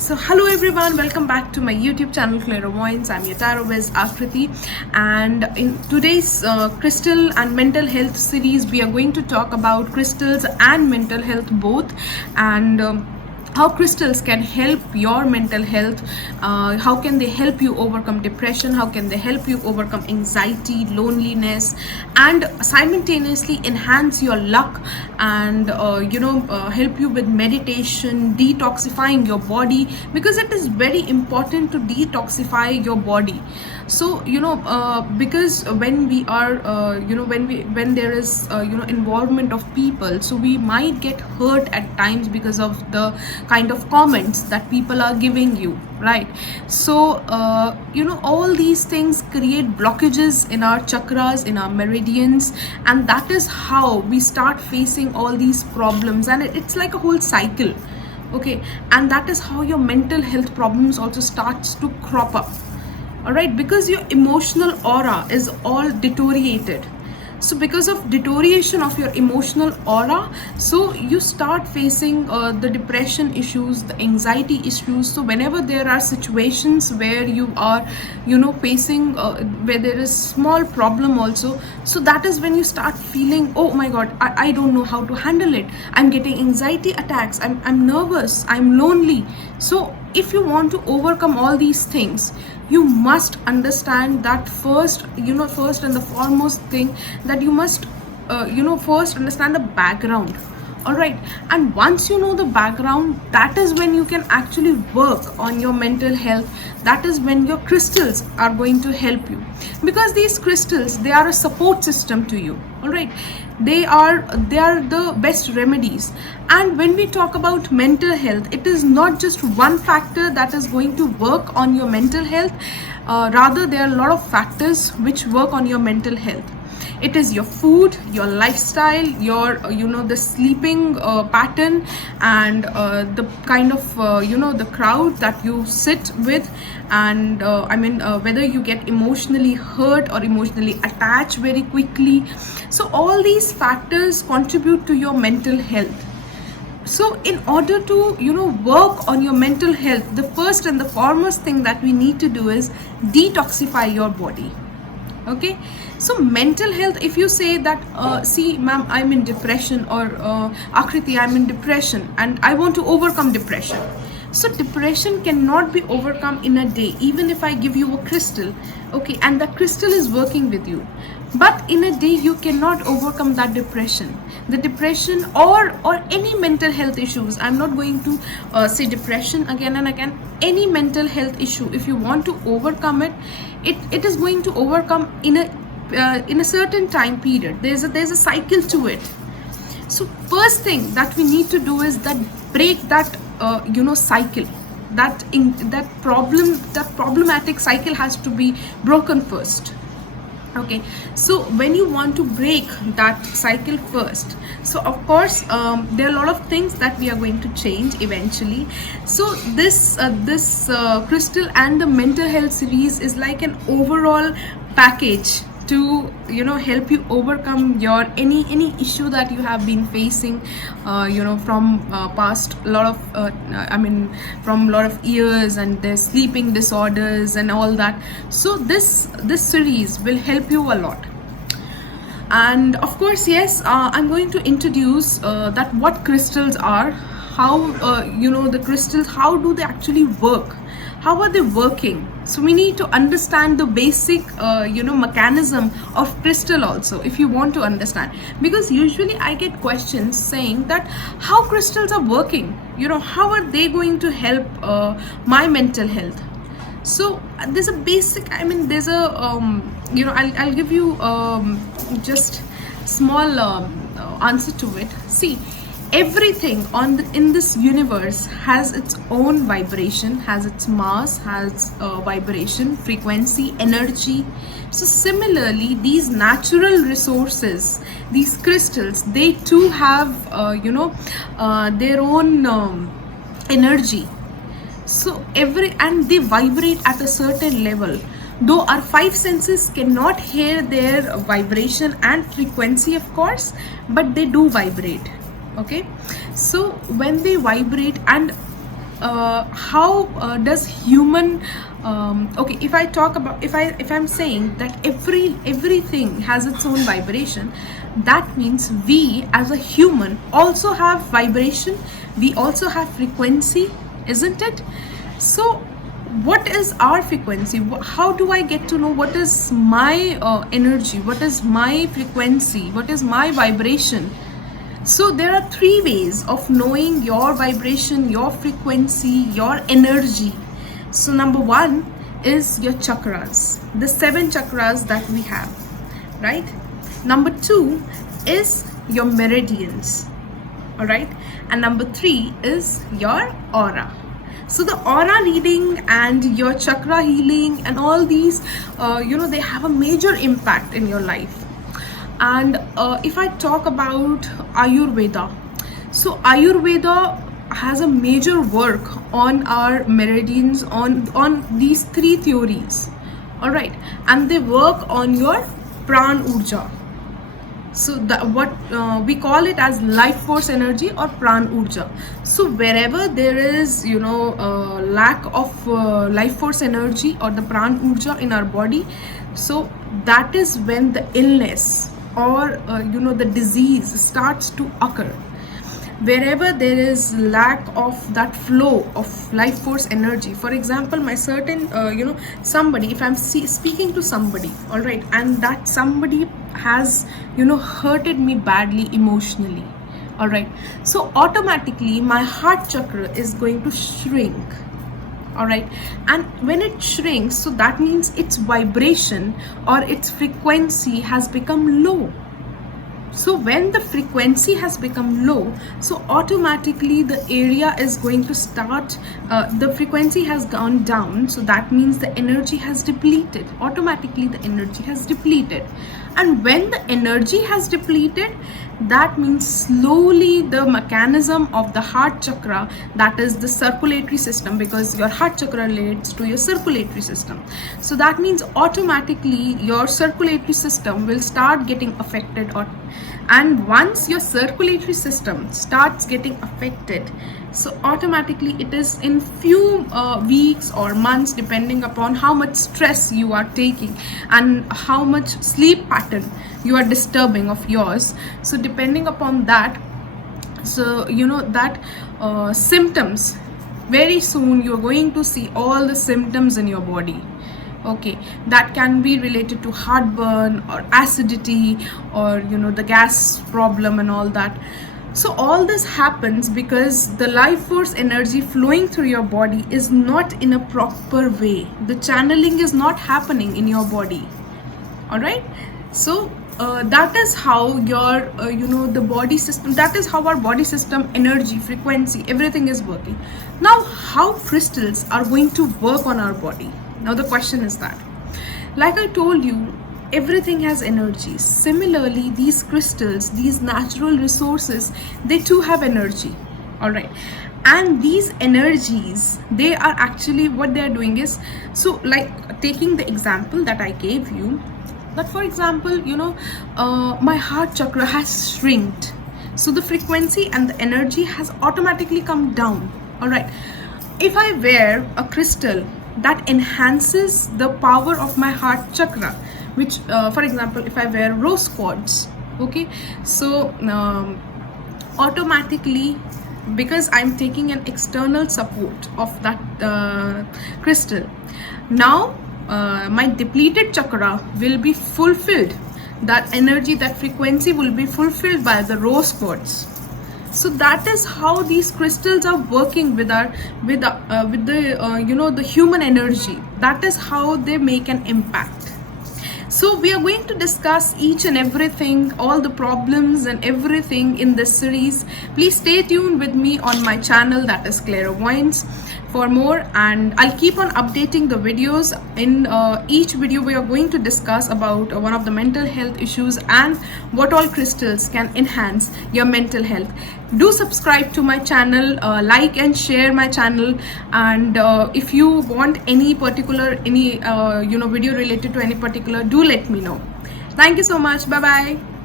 So hello everyone, welcome back to my YouTube channel Clairvoyance. I'm your tarot whiz Akriti, and in today's crystal and mental health series we are going to talk about crystals and mental health both, and how crystals can help your mental health, how can they help you overcome depression, how can they help you overcome anxiety, loneliness, and simultaneously enhance your luck and help you with meditation, detoxifying your body, because it is very important to detoxify your body. So because when we are when there is involvement of people, so we might get hurt at times because of the kind of comments that people are giving you, right? So all these things create blockages in our chakras, in our meridians, and that is how we start facing all these problems, and it's like a whole cycle. Okay, and that is how your mental health problems also starts to crop up. All right, because your emotional aura is all deteriorated. So because of deterioration of your emotional aura, so you start facing the depression issues, the anxiety issues. So whenever there are situations where you are facing where there is small problem also, so that is when you start feeling, oh my god, I don't know how to handle it, I'm getting anxiety attacks, I'm nervous, I'm lonely. So if you want to overcome all these things, you must understand that first and the foremost thing, that you must first understand the background. All right, and once you know the background, that is when you can actually work on your mental health. That is when your crystals are going to help you, because these crystals, they are a support system to you. All right, they are the best remedies. And when we talk about mental health, it is not just one factor that is going to work on your mental health. Rather, there are a lot of factors which work on your mental health. It is your food, your lifestyle, your the sleeping pattern, and the kind of the crowd that you sit with, and whether you get emotionally hurt or emotionally attached very quickly. So all these factors contribute to your mental health. So in order to work on your mental health, the first and the foremost thing that we need to do is detoxify your body. Okay, so mental health, if you say that see ma'am, I'm in depression, or Akriti, I'm in depression and I want to overcome depression. So depression cannot be overcome in a day, even if I give you a crystal, okay, and the crystal is working with you, but in a day you cannot overcome that depression. The depression or any mental health issues, I'm not going to say depression again and again, any mental health issue, if you want to overcome it, it is going to overcome in a certain time period. There's a cycle to it. So first thing that we need to do is that break that cycle. That problematic cycle has to be broken first. Okay, so when you want to break that cycle first, so of course there are a lot of things that we are going to change eventually. So this crystal and the mental health series is like an overall package to help you overcome your any issue that you have been facing from past lot of from a lot of years, and there's sleeping disorders and all that. So this series will help you a lot. And of course, yes, I'm going to introduce that what crystals are, how the crystals, how do they actually work, how are they working. So we need to understand the basic mechanism of crystal also, if you want to understand, because usually I get questions saying that how crystals are working, how are they going to help my mental health. So there's a basic, there's a I'll give you just small answer to it. See, everything in this universe has its own vibration, has its mass, has vibration, frequency, energy. So similarly, these natural resources, these crystals, they too have their own energy. So and they vibrate at a certain level. Though our five senses cannot hear their vibration and frequency, of course, but they do vibrate. Okay, so when they vibrate, and how does human okay, if I talk about, if I'm saying that everything has its own vibration, that means we as a human also have vibration, we also have frequency, isn't it? So what is our frequency? How do I get to know what is my energy, what is my frequency, what is my vibration? So there are three ways of knowing your vibration, your frequency, your energy. So number one is your chakras, the 7 chakras that we have, right? Number 2 is your meridians, all right? And number 3 is your aura. So the aura reading and your chakra healing and all these, they have a major impact in your life. And if I talk about Ayurveda, so Ayurveda has a major work on our meridians, on these 3 theories, all right? And they work on your pran urja. So what we call it as life force energy or pran urja. So wherever there is lack of life force energy or the pran urja in our body, so that is when the illness or the disease starts to occur. Wherever there is lack of that flow of life force energy, for example, my certain somebody, if I'm speaking to somebody, all right, and that somebody has hurted me badly emotionally, all right, so automatically my heart chakra is going to shrink, all right? And when it shrinks, so that means its vibration or its frequency has become low. So when the frequency has become low, so automatically the area is going to start, the frequency has gone down, so that means the energy has depleted. Automatically the energy has depleted. And when the energy has depleted, that means slowly the mechanism of the heart chakra, that is the circulatory system, because your heart chakra relates to your circulatory system. So that means automatically your circulatory system will start getting affected, and once your circulatory system starts getting affected, so automatically it is in few weeks or months, depending upon how much stress you are taking and how much sleep pattern you are disturbing of yours. So depending upon that, so that symptoms, very soon you're going to see all the symptoms in your body. Okay, that can be related to heartburn or acidity or the gas problem and all that. So all this happens because the life force energy flowing through your body is not in a proper way. The channeling is not happening in your body, all right? So that is how your the body system, that is how our body system, energy, frequency, everything is working. Now how crystals are going to work on our body? Now the question is that, like I told you, everything has energy. Similarly, these crystals, these natural resources, they too have energy, all right? And these energies, they are actually, what they are doing is, so like taking the example that I gave you, that for example, my heart chakra has shrinked, so the frequency and the energy has automatically come down, all right? If I wear a crystal that enhances the power of my heart chakra, which for example, if I wear rose quartz, okay, so automatically, because I'm taking an external support of that crystal, now my depleted chakra will be fulfilled, that energy, that frequency will be fulfilled by the rose quartz. So that is how these crystals are working with the human energy. That is how they make an impact. So we are going to discuss each and everything, all the problems and everything in this series. Please stay tuned with me on my channel, that is Clairvoyance, for more, and I'll keep on updating the videos. In each video we are going to discuss about one of the mental health issues and what all crystals can enhance your mental health. Do subscribe to my channel, like and share my channel, and if you want any particular video related to any particular, do let me know. Thank you so much. Bye bye.